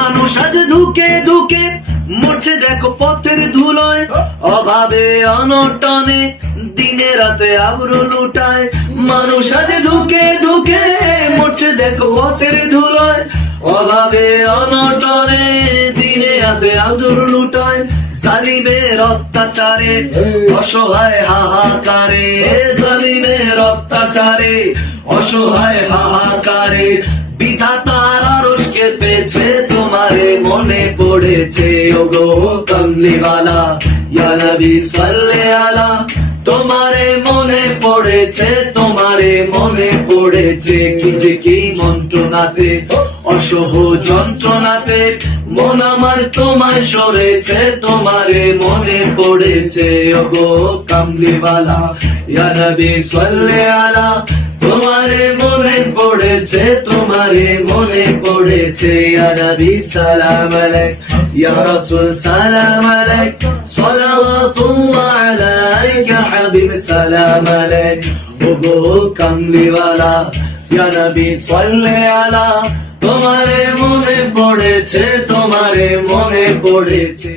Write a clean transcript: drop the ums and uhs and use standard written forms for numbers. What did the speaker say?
মানুষ আজ ধুকে ধুকে মরছে দেখো পথের ধুলোয়, অভাবে অনটনে দিনে রাতে আবরু লুটায়। মানুষ আজ ধুকে ধুকে মরছে দেখো পথের ধুলোয়, অভাবে অনটনে দিনে রাতে আবরু লুটায়। জালিমের অত্যাচারে অসহায় হাহাকারে, জালিমের অত্যাচারে অসহায় হাহাকারে বিধাতার আরশকে পেয়েছে তোমারে মনে পড়েছে। ওগো কমলিওয়ালা ইয়া নবী সাল্লে আলা, তোমারে মনে পড়েছে, তোমারে মনে পড়েছে। কি যে কি মন্ত্রণাতে অসহ যন্ত্রণাতে মন আমার তোমার সরেছে, তোমারে মনে পড়েছে। ওগো কমলিওয়ালা ইয়া নবী সাল্লে আলা, তোমারে মনে পড়েছে, তোমারে মনে পড়েছে। ইয়া নবী সালাম আলাইক, ইয়া রাসূল সালাম আলাইক, সালাওয়াতুল্লাহ আলাইকা হাবিব সালাম আলাইক। ওগো কমলিওয়ালা ইয়া নবী সাল্লে আলা, তোমারে মনে পড়েছে, তোমারে মনে পড়েছে।